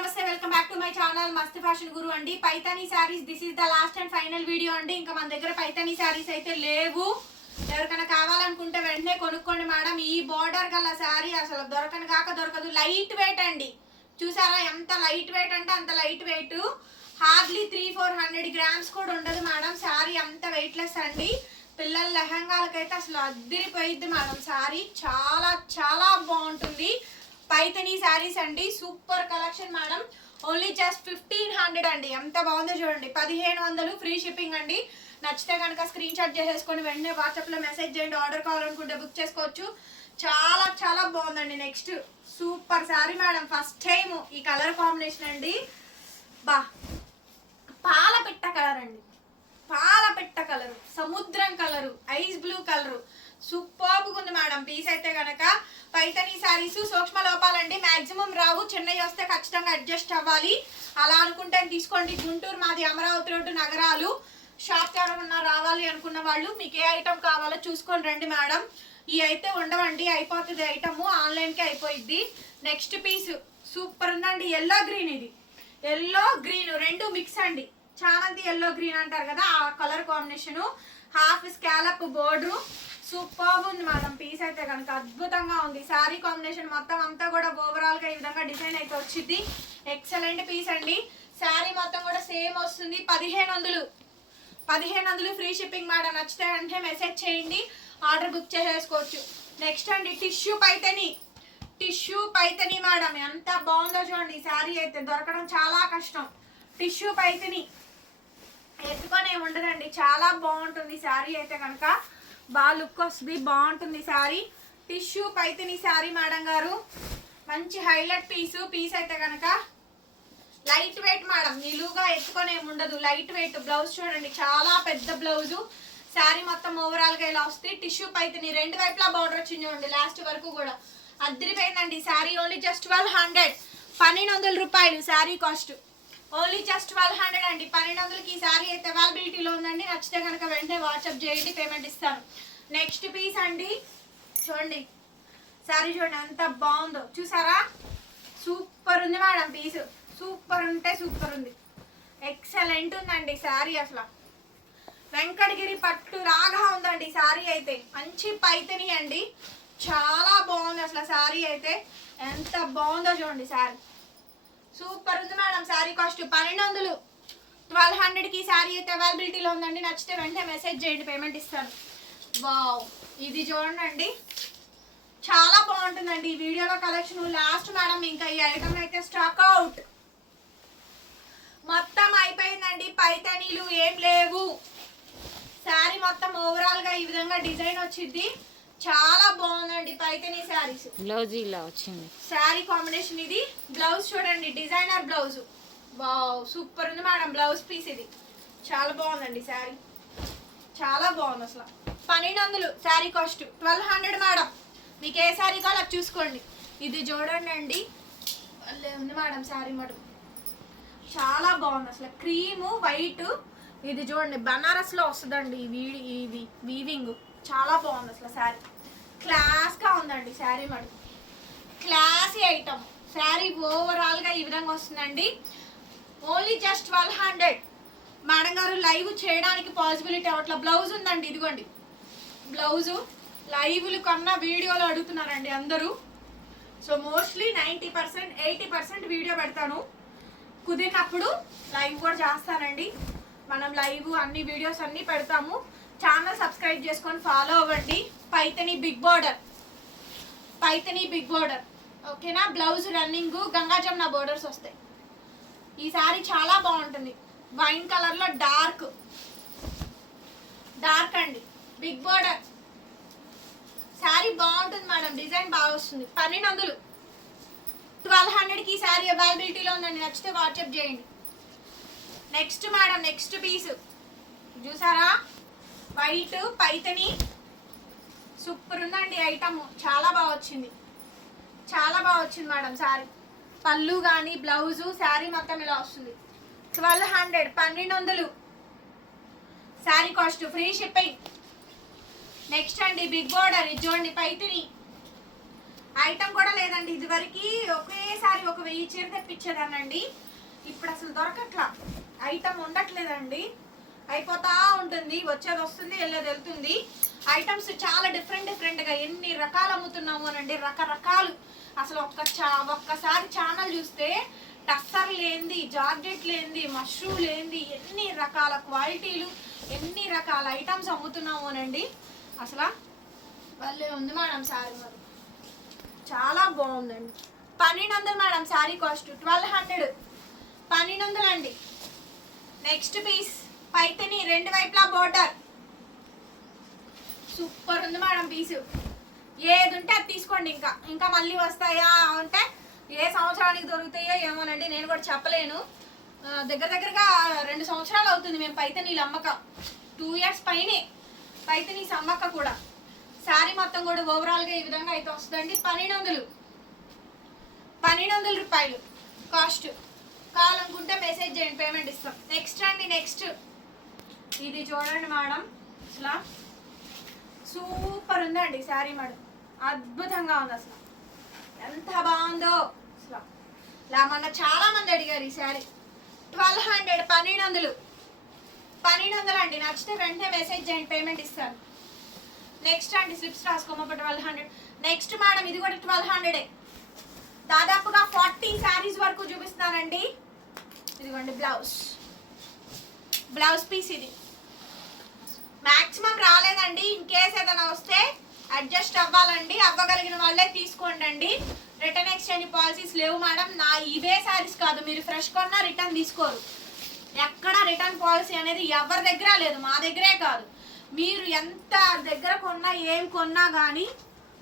నమస్తే welcome back to my channel. మస్త్ fashion గురు అండి. Paithani saris this is the last and final video అండి. ఇంకా మన దగ్గర పైతానీ శారీస్ అయితే లేవు. ఎవరికైనా కావాలనుకుంటే వెంటనే కొనుక్కోండి మేడం. ఈ బార్డర్ గల శారీ అసలు దొరకని కాక దొరకదు. లైట్ వెయిట్ అండి. చూసారా ఎంత లైట్ వెయిట్ అంటే అంత light weight hardly three four hundred grams కూడా ఉండదు మేడం. శారీ అంత వెయిట్లెస్ అండి. పిల్లల లెహంగాలకైతే అసలు అద్దరిపోయిద్ది మేడం. శారీ చాలా చాలా బాగుంటుంది. పైతనీ శారీస్ అండి. Super collection madam. Only just fifteen hundred అండి. ఎంత బాగుందో చూడండి. పదిహేను వందలు ఫ్రీ షిప్పింగ్ అండి. నచ్చితే కనుక స్క్రీన్ షాట్ చేసేసుకొని వెంటనే వాట్సాప్లో మెసేజ్ చేయండి. ఆర్డర్ కావాలనుకుంటే బుక్ చేసుకోవచ్చు. చాలా చాలా బాగుందండి. Next super sari madam. First time ఈ కలర్ కాంబినేషన్ అండి. బా. పాలపిట్ట కలర్ అండి. పాలపిట్ట కలరు సముద్రం కలరు ఐస్ బ్లూ కలరు సూపర్గా ఉంది మేడం. పీస్ అయితే గనక పైతనీ శారీస్ సూక్ష్మ లోపాలండి. మాక్సిమం రావు. చెన్నై వస్తే ఖచ్చితంగా అడ్జస్ట్ అవ్వాలి. అలా అనుకుంటే తీసుకోండి. గుంటూరు మాది అమరావతి రోడ్డు నగరాలు. షాప్ ఉన్న రావాలి అనుకున్న వాళ్ళు మీకు ఏ ఐటమ్ కావాలో చూసుకొని రండి మేడం. ఈ అయితే ఉండవండి. అయిపోతుంది ఐటమ్. ఆన్లైన్కే అయిపోయిద్ది. నెక్స్ట్ పీస్ సూపర్ ఉందండి. ఎల్లో గ్రీన్ ఇది. ఎల్లో గ్రీన్ రెండు మిక్స్ అండి. చామంతి ఎల్లో గ్రీన్ అంటారు కదా ఆ colour combination half scallop border super ఉంది మేడం. పీస్ అయితే కనుక అద్భుతంగా ఉంది. శారీ కాంబినేషన్ మొత్తం అంతా కూడా ఓవరాల్గా ఈ విధంగా డిజైన్ అయితే వచ్చింది. ఎక్సలెంట్ పీస్ అండి. శారీ మొత్తం కూడా సేమ్ వస్తుంది. పదిహేను వందలు. పదిహేను వందలు ఫ్రీ షిప్పింగ్ మేడం. నచ్చితే అంటే మెసేజ్ చేయండి. ఆర్డర్ బుక్ చేసేసుకోవచ్చు. నెక్స్ట్ అండి tissue Paithani. Tissue Paithani madam. ఎంత బాగుందో చూడండి. ఈ శారీ అయితే దొరకడం చాలా కష్టం. టిష్యూ పైతని. ఎత్తుకొని ఉండదండి. చాలా బాగుంటుంది శారీ అయితే కనుక. బాగా లుక్ వస్తుంది బాగుంటుంది sari. Tissue Paithani sari madam గారు. మంచి హైలైట్ పీసు పీస్ అయితే కనుక. Light weight madam. నిలువుగా ఎత్తుకొని ఏమి ఉండదు. లైట్ వెయిట్ బ్లౌజ్ చూడండి. చాలా పెద్ద బ్లౌజు. శారీ మొత్తం ఓవరాల్గా ఇలా వస్తుంది టిష్యూ పైతని రెండు వైపులా బార్డర్ వచ్చింది చూడండి. లాస్ట్ వరకు కూడా. అద్దరిపోయిందండి. Sari only just twelve hundred. పన్నెండు వందల రూపాయలు sari cost. Only just twelve hundred అండి. పన్నెండు వందలకి ఈ సారీ అయితే అవైలబిలిటీలో ఉందండి. నచ్చితే కనుక వెంటనే వాట్సాప్ చేయండి పేమెంట్ ఇస్తాను. నెక్స్ట్ పీస్ అండి. చూడండి. సారీ చూడండి ఎంత బాగుందో. చూసారా? సూపర్ ఉంది మేడం పీస్ సూపర్ ఉంటే సూపర్ ఉంది. ఎక్సలెంట్ ఉందండి శారీ అసలు. వెంకటగిరి పట్టు రాగా ఉందండి శారీ అయితే. మంచి పైతని అండి. చాలా బాగుంది అసలు శారీ అయితే. ఎంత బాగుందో చూడండి శారీ సూపర్ ఉంది మేడం శారీ కాస్ట్ పన్నెండు వందలు. ట్వెల్వ్ హండ్రెడ్కి శారీ అయితే అవైలబిలిటీలో ఉందండి. నచ్చితే వెంటనే మెసేజ్ చేయండి పేమెంట్ ఇస్తాను. వావ్ ఇది చూడండి చాలా బాగుంటుందండి ఈ వీడియోలో కలెక్షన్ లాస్ట్ మేడం ఇంకా ఈ ఐటమ్ అయితే స్టాక్ అవుట్ మొత్తం అయిపోయిందండి పైతనీలు ఏం లేవు. శారీ మొత్తం ఓవరాల్గా ఈ విధంగా డిజైన్ వచ్చింది చాలా బాగుందండి పైతనీ శారీస్. బ్లౌజ్ ఇలా వచ్చింది. శారీ కాంబినేషన్ ఇది. బ్లౌజ్ చూడండి డిజైనర్ బ్లౌజ్. వావ్ సూపర్ ఉంది మేడం బ్లౌజ్ పీస్ ఇది. చాలా బాగుందండి శారీ. చాలా బాగుంది అసలు. పన్నెండు వందలు sari cost. Twelve hundred madam. మీకు ఏ శారీ కావాలో అది చూసుకోండి. ఇది చూడండి అండి. ఉంది మేడం శారీ మటు. చాలా బాగుంది అసలు. Cream white. ఇది చూడండి బనారస్లో వస్తుందండి ఈ వీడి ఇది వీవింగ్ చాలా బాగుంది అసలు శారీ. క్లాస్గా ఉందండి శారీ మటు క్లాసీ ఐటమ్ శారీ ఓవరాల్గా ఈ విధంగా వస్తుందండి. Only just twelve hundred madam గారు లైవ్ చేయడానికి పాసిబిలిటీ అవట్ల బ్లౌజ్ ఉందండి ఇదిగోండి. బ్లౌజు లైవ్లు కన్నా వీడియోలు అడుగుతున్నారండి అందరూ. So mostly ninety percent eighty percent video పెడతాను. కుదిరినప్పుడు లైవ్ కూడా చేస్తానండి. మనం లైవ్ అన్ని వీడియోస్ అన్నీ పెడతాము. ఛానల్ సబ్స్క్రైబ్ చేసుకొని ఫాలో అవ్వండి. Paithani big border. Paithani big border. ఓకేనా? బ్లౌజ్ రన్నింగ్ గంగాజమున బోర్డర్స్ వస్తాయి. ఈ సారీ చాలా బాగుంటుంది. వైన్ కలర్లో డార్క్. డార్క్ అండి. Big border. శారీ బాగుంటుంది మేడం. డిజైన్ బాగా వస్తుంది. పన్నెండు వందలు. ట్వెల్వ్ హండ్రెడ్కి ఈ శారీ అవైలబిలిటీలో ఉందండి. నచ్చితే వాట్సాప్ చేయండి. Next madam next piece. చూసారా? వైట్ పైతని. సూపర్ ఉందండి ఐటమ్. చాలా బాగా వచ్చింది. చాలా బాగా వచ్చింది మేడం శారీ పళ్ళు కానీ బ్లౌజు శారీ మొత్తం ఇలా వస్తుంది. ట్వెల్వ్ హండ్రెడ్ పన్నెండు వందలు. Sari cost free shipping. Next అండి బిగ్ బోర్డర్. ఇది చూడండి పైతిని. ఐటమ్ కూడా లేదండి. ఇది వరకు ఒకేసారి ఒక వెయ్యి చీర తెప్పించేదానండి ఇప్పుడు అసలు దొరకట్లా. ఐటమ్ ఉండట్లేదండి. అయిపోతా ఉంటుంది వచ్చేది వస్తుంది వెళ్ళేది వెళ్తుంది. ఐటమ్స్ చాలా డిఫరెంట్ డిఫరెంట్గా ఎన్ని రకాలు అమ్ముతున్నాము అనండి రకరకాలు. అసలు ఒక్క చా ఒక్కసారి ఛానల్ చూస్తే టస్సర్ లేనిది జార్జెట్ లేనిది మష్రూమ్ లేనిది ఎన్ని రకాల క్వాలిటీలు ఎన్ని రకాల ఐటమ్స్ అమ్ముతున్నాము అనండి. అసలు వాళ్ళే ఉంది మేడం శారీ మరి. చాలా బాగుందండి. పన్నెండు వందలు madam sari cost twelve hundred పన్నెండు వందలు అండి నెక్స్ట్ పీస్ పైతని రెండు వైపులా బోర్డర్. సూపర్ ఉంది మేడం పీసు. ఏది ఉంటే అది తీసుకోండి ఇంకా. ఇంకా మళ్ళీ వస్తాయా అంటే ఏ సంవత్సరానికి దొరుకుతాయో ఏమోనండి నేను కూడా చెప్పలేను. దగ్గర దగ్గరగా రెండు సంవత్సరాలు అవుతుంది మేము పైతనీలు అమ్మక. టూ ఇయర్స్ పైనే పైతనీస్ అమ్మక కూడా. శారీ మొత్తం కూడా ఓవరాల్గా ఈ విధంగా అయితే వస్తుందండి. పన్నెండు వందలు పన్నెండు వందల రూపాయలు కాస్ట్. కావాలనుకుంటే మెసేజ్ చేయండి పేమెంట్ ఇస్తాం. నెక్స్ట్ అండి నెక్స్ట్ ఇది చూడండి మేడం. అసలు సూపర్ ఉందండి శారీ మేడం. అద్భుతంగా ఉంది అసలు. ఎంత బాగుందో. అసలు ఇలా మొన్న చాలా మంది అడిగారు ఈ శారీ. ట్వెల్వ్ హండ్రెడ్ పన్నెండు వందలు. పన్నెండు వందలు అండి నచ్చితే వెంటనే మెసేజ్ చేయండి పేమెంట్ ఇస్తాను. నెక్స్ట్ అండి స్లిప్స్ రాసుకోమప్ప ట్వెల్వ్ హండ్రెడ్. నెక్స్ట్ మేడం ఇది కూడా ట్వెల్వ్ హండ్రెడే. దాదాపుగా ఫార్టీ శారీస్ వరకు చూపిస్తానండి ఇదిగోండి బ్లౌజ్. బ్లౌజ్ పీస్ ఇది. మ్యాక్సిమం రాలేదండి. ఇన్ కేస్ ఏదైనా వస్తే అడ్జస్ట్ అవ్వాలండి. అవ్వగలిగిన వాళ్ళే తీసుకోండి అండి రిటర్న్ ఎక్స్చేంజ్ పాలసీస్ లేవు మేడం నా ఇవే శారీస్ కాదు. మీరు ఫ్రెష్ కొన్నా రిటర్న్ తీసుకోరు. ఎక్కడ రిటర్న్ పాలసీ అనేది ఎవరి దగ్గర లేదు. మా దగ్గరే కాదు. మీరు ఎంత దగ్గర కొన్నా ఏం కొన్నా కానీ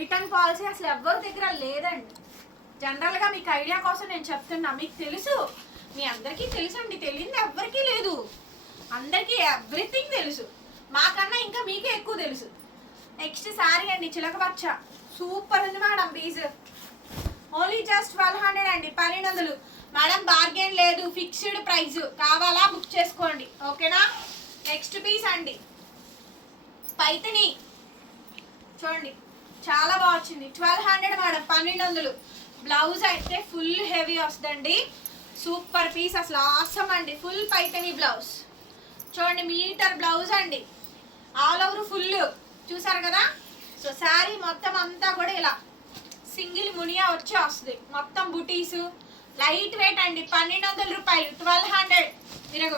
రిటర్న్ పాలసీ అసలు ఎవరి దగ్గర లేదండి. జనరల్గా మీకు ఐడియా కోసం నేను చెప్తున్నా. మీకు తెలుసు. మీ అందరికీ తెలుసు అండి తెలియదు ఎవ్వరికీ లేదు. అందరికీ ఎవ్రీథింగ్ తెలుసు. మాకన్నా ఇంకా మీకే ఎక్కువ తెలుసు. నెక్స్ట్ శారీ అండి చిలకపచ్చ సూపర్ ఉంది madam piece only just twelve hundred అండి పన్నెండు వందలు. మేడం బార్గెన్ లేదు ఫిక్స్డ్ ప్రైస్ కావాలా బుక్ చేసుకోండి. ఓకేనా నెక్స్ట్ పీస్ అండి. పైతని. చూడండి చాలా బాగా వచ్చింది. ట్వెల్వ్ హండ్రెడ్ మేడం పన్నెండు వందలు. బ్లౌజ్ అయితే ఫుల్ హెవీ వస్తుందండి. సూపర్ పీస్ అసలు ఆసమ్ అండి. ఫుల్ పైతని బ్లౌజ్ చూడండి మీటర్ బ్లౌజ్ అండి. ఆల్ ఓవర్ ఫుల్ చూసారు కదా? సో శారీ మొత్తం అంతా కూడా ఇలా సింగిల్ మునియా వచ్చి వస్తుంది. మొత్తం బుటీస్. లైట్ వెయిట్ అండి. పన్నెండు వందల రూపాయలు. ట్వెల్వ్ హండ్రెడ్ మీరే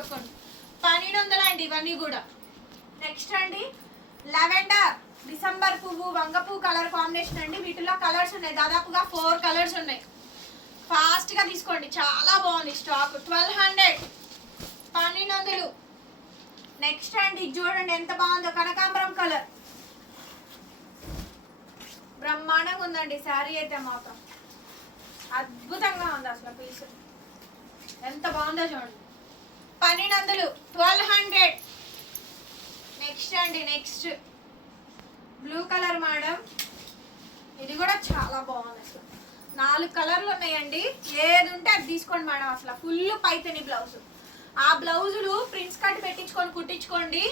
పన్నెండు వందలు అండి ఇవన్నీ కూడా. నెక్స్ట్ అండి. లెవెండర్ డిసెంబర్ పువ్వు వంగ పువ్వు కలర్ కాంబినేషన్ అండి. వీటిలో కలర్స్ ఉన్నాయి. దాదాపుగా ఫోర్ కలర్స్ ఉన్నాయి. ఫాస్ట్గా తీసుకోండి. చాలా బాగుంది స్టాక్ ట్వెల్వ్ హండ్రెడ్ పన్నెండు వందలు నెక్స్ట్ అండి ఇది చూడండి ఎంత బాగుందో. కనకాంబరం కలర్ బ్రహ్మాండంగా ఉందండి శారీ అయితే మాత్రం. అద్భుతంగా ఉంది అసలు పీస్ ఎంత బాగుందో చూడండి. పన్నెండు వందలు ట్వెల్వ్ హండ్రెడ్ నెక్స్ట్ అండి నెక్స్ట్ బ్లూ కలర్ మేడం ఇది కూడా చాలా బాగుంది అసలు. నాలుగు కలర్లు ఉన్నాయండి. ఏది ఉంటే అది తీసుకోండి మేడం అసలు ఫుల్ పైతని బ్లౌజ్ ఆ బ్లౌజులు ప్రింట్స్ కట్ పెట్టించుకొని కుట్టించుకోండి.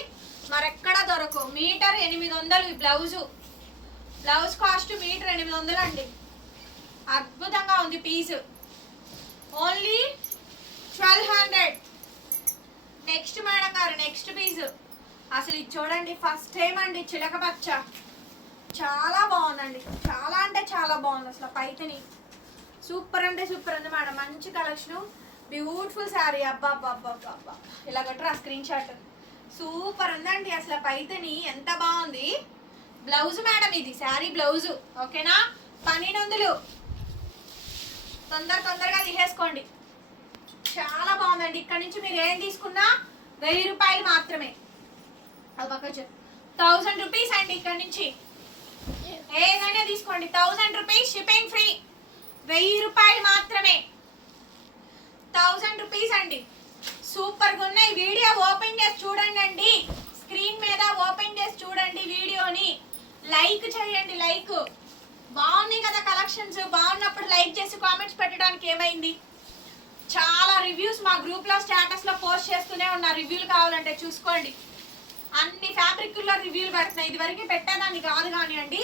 మరెక్కడ దొరకవు. మీటర్ ఎనిమిది వందలు ఈ బ్లౌజు. బ్లౌజ్ కాస్ట్ మీటర్ ఎనిమిది వందలు అండి. అద్భుతంగా ఉంది piece. Only twelve hundred. Next madam గారు నెక్స్ట్ పీస్. అసలు ఇది చూడండి ఫస్ట్ టైం అండి చిలక పచ్చ. చాలా బాగుందండి. చాలా అంటే చాలా బాగుంది అసలు పైతని. సూపర్ అంటే సూపర్ ఉంది మేడం. మంచి కలెక్షన్. బ్యూటిఫుల్ శారీ అబ్బా అబ్బా అబ్బా అబ్బా అబ్బా ఇలా ఆ స్క్రీన్ షాట్ సూపర్ ఉందండి అసలు పైతని. ఎంత బాగుంది. బ్లౌజ్ మేడం ఇది శారీ బ్లౌజ్ ఓకేనా పన్నెండు వందలు తొందర తొందరగా తీసేసుకోండి. చాలా బాగుందండి. ఇక్కడ నుంచి మీరు ఏం తీసుకున్నా వెయ్యి రూపాయలు మాత్రమే. అది పక్క థౌజండ్ రూపీస్ అండి ఇక్కడ నుంచి. ఏదైనా తీసుకోండి. Thousand rupees shipping free. వెయ్యి రూపాయలు మాత్రమే. థౌజండ్ రూపీస్ అండి. సూపర్గా ఉన్నాయి. వీడియో ఓపెన్ చేసి చూడండి అండి స్క్రీన్ మీద ఓపెన్ చేసి చూడండి వీడియోని. లైక్ చేయండి లైక్. బాగున్నాయి కదా కలెక్షన్స్. బాగున్నప్పుడు లైక్ చేసి కామెంట్స్ పెట్టడానికి ఏమైంది? చాలా రివ్యూస్ మా గ్రూప్లో స్టేటస్లో పోస్ట్ చేస్తూనే ఉన్నా. రివ్యూలు కావాలంటే చూసుకోండి. అన్ని ఫ్యాబ్రిక్లో రివ్యూలు పెడుతున్నాయి. ఇది వరకు పెట్టేదాన్ని కాదు కానివ్వండి.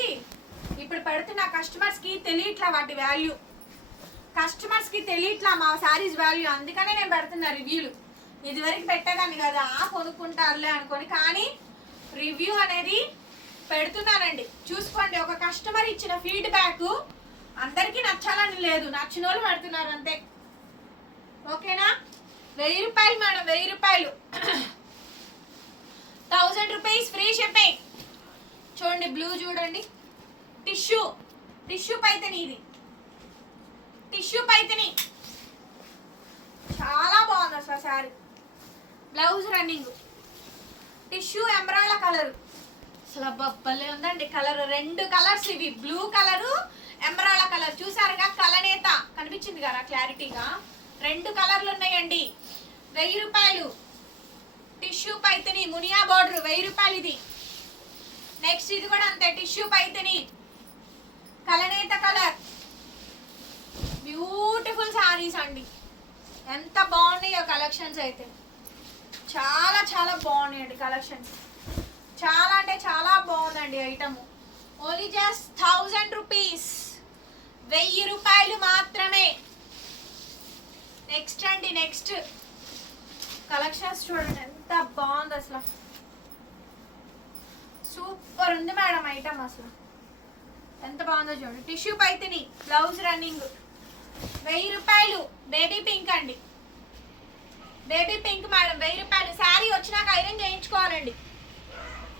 ఇప్పుడు పెడుతున్న కస్టమర్స్కి తెలియట్లా వాటి వాల్యూ. కస్టమర్స్కి తెలియట్లా మా శారీస్ వాల్యూ అందుకనే నేను పెడుతున్నా రివ్యూలు ఇదివరకు పెట్టేదాన్ని కదా కొనుక్కుంటారులే అనుకొని. కానీ రివ్యూ అనేది పెడుతున్నానండి. చూసుకోండి ఒక కస్టమర్ ఇచ్చిన ఫీడ్బ్యాక్ అందరికీ నచ్చాలని లేదు. నచ్చిన వాళ్ళు పెడుతున్నారు అంతే. ఓకేనా? వెయ్యి రూపాయలు మేడం వెయ్యి రూపాయలు. థౌజండ్ రూపీస్ ఫ్రీ షిప్పింగ్ చూడండి బ్లూ చూడండి. టిష్యూ టిష్యూ పైతని ఇది టిష్యూ పైతని. చాలా బాగుంది అసలు sari. Blouse running. Tissue emerald colour. అసలు బొబ్బలే ఉందండి కలర్. రెండు కలర్స్ ఇవి. Blue colour emerald colour. చూసారుగా కలనేత. కనిపించింది కదా క్లారిటీగా? రెండు కలర్లు ఉన్నాయండి. వెయ్యి రూపాయలు. టిష్యూ పైతని. మునియా బోర్డర్ వెయ్యి రూపాయలు ఇది. నెక్స్ట్ ఇది కూడా అంతే. టిష్యూ పైతని. కలనేత కలర్. బ్యూటిఫుల్ శారీస్ అండి. ఎంత బాగున్నాయో కలెక్షన్స్ అయితే. చాలా చాలా బాగున్నాయండి కలెక్షన్స్. చాలా అంటే చాలా బాగుందండి item only just thousand rupees వెయ్యి రూపాయలు మాత్రమే. నెక్స్ట్ అండి నెక్స్ట్ కలెక్షన్స్ చూడండి ఎంత బాగుంది అసలు. సూపర్ ఉంది మేడం ఐటమ్ అసలు. ఎంత బాగుందో చూడండి. Tissue Paithani blouse running. వెయ్యి రూపాయలు. బేబీ పింక్ అండి. బేబీ పింక్ మేడం వెయ్యి రూపాయలు. శారీ వచ్చినాక ఐరన్ చేయించుకోవాలండి.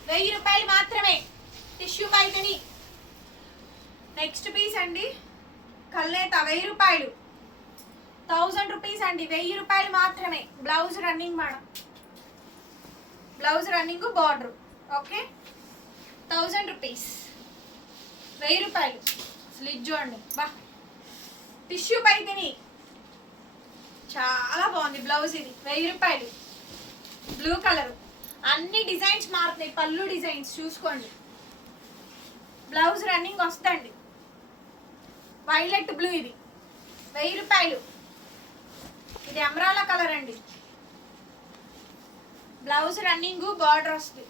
వెయ్యి రూపాయలు మాత్రమే. టిష్యూ పైతిని నెక్స్ట్ పీస్ అండి. కల్నేత వెయ్యి రూపాయలు. థౌజండ్ రూపీస్ అండి. వెయ్యి రూపాయలు మాత్రమే. Blouse running madam. Blouse running border. Okay? Thousand rupees. వెయ్యి రూపాయలు. అసలు అండి చూడండి. బా. టిష్యూ పైతిని చాలా బాగుంది బ్లౌజ్ ఇది. వెయ్యి రూపాయలు. Blue colour. అన్ని డిజైన్స్ మారుతున్నాయి. పళ్ళు డిజైన్స్ చూసుకోండి. బ్లౌజ్ రన్నింగ్ వస్తుందండి. వైలెట్ బ్లూ ఇది. వెయ్యి రూపాయలు. ఇది అమరాల కలర్ అండి. బ్లౌజ్ రన్నింగ్ బార్డర్ వస్తుంది.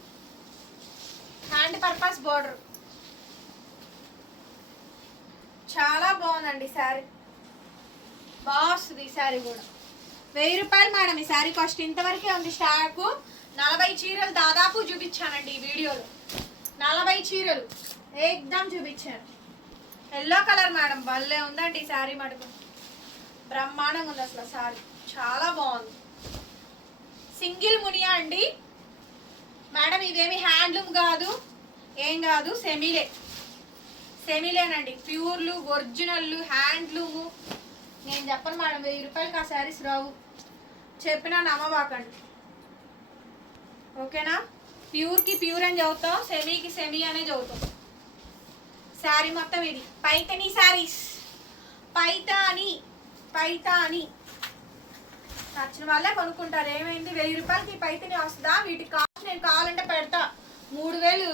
Hand purpose border. చాలా బాగుందండి శారీ. బాస్తుంది ఈ శారీ కూడా. వెయ్యి రూపాయలు మేడం ఈ శారీ కాస్ట్ ఇంతవరకే ఉంది స్టాకు. నలభై చీరలు దాదాపు చూపించానండి ఈ వీడియోలో. నలభై చీరలు ఏకదం చూపించాను. ఎల్లో కలర్ మేడం భలే ఉందండి ఈ శారీ మటుకు. బ్రహ్మాండంగా ఉంది అసలు శారీ చాలా బాగుంది. సింగిల్ మునియా అండి. మేడం ఇవేమి హ్యాండ్లూమ్ కాదు ఏం కాదు సెమీలే. సెమీలేనండి. ప్యూర్లు ఒరిజినల్లు హ్యాండ్లూము నేను చెప్పను మేడం వెయ్యి రూపాయలకి ఆ శారీస్ రావు. చెప్పినా నమ్మబాకండి. ఓకేనా? ప్యూర్కి ప్యూర్ అని చదువుతాం సెమీకి సెమీ అనే చదువుతాం శారీ మొత్తం ఇది. పైతని శారీస్. పైతాని పైతాని నచ్చిన వాళ్ళే కొనుక్కుంటారు. ఏమైంది? వెయ్యి రూపాయలకి పైతని వస్తుందా? వీటికి కాస్ట్ నేను కావాలంటే పెడతా. మూడు వేలు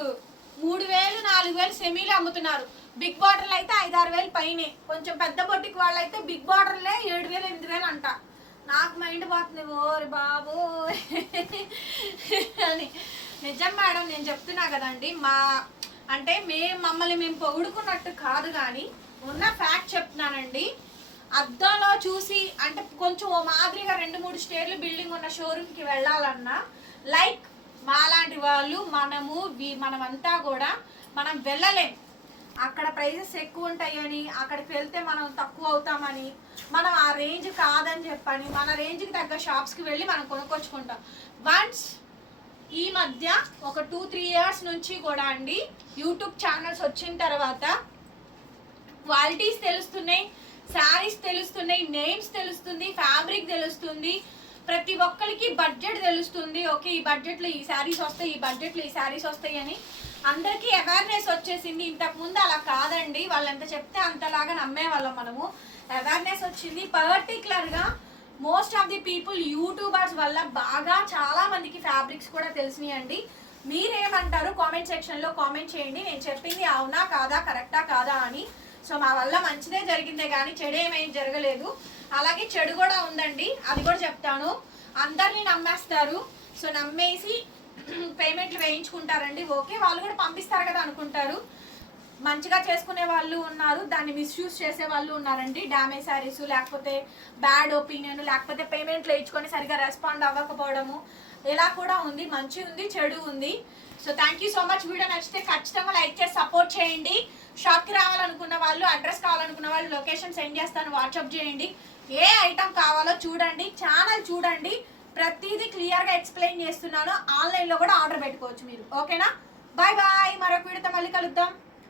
మూడు వేలు నాలుగు వేలు సెమీలు అమ్ముతున్నారు. బిగ్ బార్డర్లు అయితే ఐదారు వేలు పైనే. కొంచెం పెద్ద బొట్టికి వాళ్ళు అయితే బిగ్ బార్డర్లే ఏడు వేలు ఎనిమిది వేలు అంట. నాకు మైండ్ పోతుంది ఓరి బాబు అని. నిజం మేడం నేను చెప్తున్నా కదండి మా అంటే మేము మమ్మల్ని మేము పొగుడుకున్నట్టు కాదు కానీ ఉన్న ఫ్యాక్ట్ చెప్తున్నానండి. అద్దంలో చూసి అంటే కొంచెం ఓ మాదిరిగా రెండు మూడు స్టేర్లు బిల్డింగ్ ఉన్న షోరూమ్కి వెళ్ళాలన్నా లైక్ మాలాంటి వాళ్ళు మనము మనమంతా కూడా మనం వెళ్ళలేం. అక్కడ ప్రైజెస్ ఎక్కువ ఉంటాయని అక్కడికి వెళ్తే మనం తక్కువ అవుతామని మనం ఆ రేంజ్ కాదని చెప్పని మన రేంజ్కి తగ్గ షాప్స్కి వెళ్ళి మనం కొనుక్కొచ్చుకుంటాం. వన్స్ ఈ మధ్య ఒక టూ త్రీ ఇయర్స్ నుంచి కూడా అండి యూట్యూబ్ ఛానల్స్ వచ్చిన తర్వాత క్వాలిటీస్ తెలుస్తున్నాయి శారీస్ తెలుస్తున్నాయి నేమ్స్ తెలుస్తుంది ఫ్యాబ్రిక్ తెలుస్తుంది ప్రతి ఒక్కరికి బడ్జెట్ తెలుస్తుంది. ఓకే ఈ బడ్జెట్లో ఈ శారీస్ వస్తాయి ఈ బడ్జెట్లో ఈ శారీస్ వస్తాయి అని అందరికీ అవేర్నెస్ వచ్చేసింది. ఇంతకు ముందు అలా కాదండి. వాళ్ళు ఎంత చెప్తే అంతలాగా నమ్మేవాళ్ళం మనము. అవేర్నెస్ వచ్చింది. పర్టికులర్గా most of the people YouTubers వల్ల బాగా చాలా మందికి ఫ్యాబ్రిక్స్ కూడా తెలిసినాయండి. మీరేమంటారు? కామెంట్ సెక్షన్లో కామెంట్ చేయండి. నేను చెప్పింది అవునా కాదా? కరెక్టా కాదా అని. సో మా వల్ల మంచిదే జరిగిందే కానీ చెడు ఏమేం జరగలేదు. అలాగే చెడు కూడా ఉందండి. అది కూడా చెప్తాను. అందరినీ నమ్మేస్తారు. సో నమ్మేసి పేమెంట్లు వేయించుకుంటారండి. ఓకే వాళ్ళు కూడా పంపిస్తారు కదా అనుకుంటారు. మంచిగా చేసుకునే వాళ్ళు ఉన్నారు దాన్ని మిస్యూజ్ చేసే వాళ్ళు ఉన్నారండి. డ్యామేజ్ శారీస్ లేకపోతే బ్యాడ్ ఒపీనియన్ లేకపోతే పేమెంట్లు వేయించుకొని సరిగా రెస్పాండ్ అవ్వకపోవడము ఇలా కూడా ఉంది. మంచి ఉంది చెడు ఉంది. So thank you so much video నచ్చితే ఖచ్చితంగా లైక్ చేసి సపోర్ట్ చేయండి. షాప్కి రావాలనుకున్న వాళ్ళు అడ్రస్ కావాలనుకున్న వాళ్ళు లొకేషన్ సెండ్ చేస్తాను వాట్సాప్ చేయండి. ఏ ఐటమ్ కావాలో చూడండి ఛానల్ చూడండి. ప్రతిదీ క్లియర్గా ఎక్స్ప్లెయిన్ చేస్తున్నాను. ఆన్లైన్లో కూడా ఆర్డర్ పెట్టుకోవచ్చు మీరు. ఓకేనా బాయ్ బాయ్ మరొక విడత మళ్ళీ కలుద్దాం.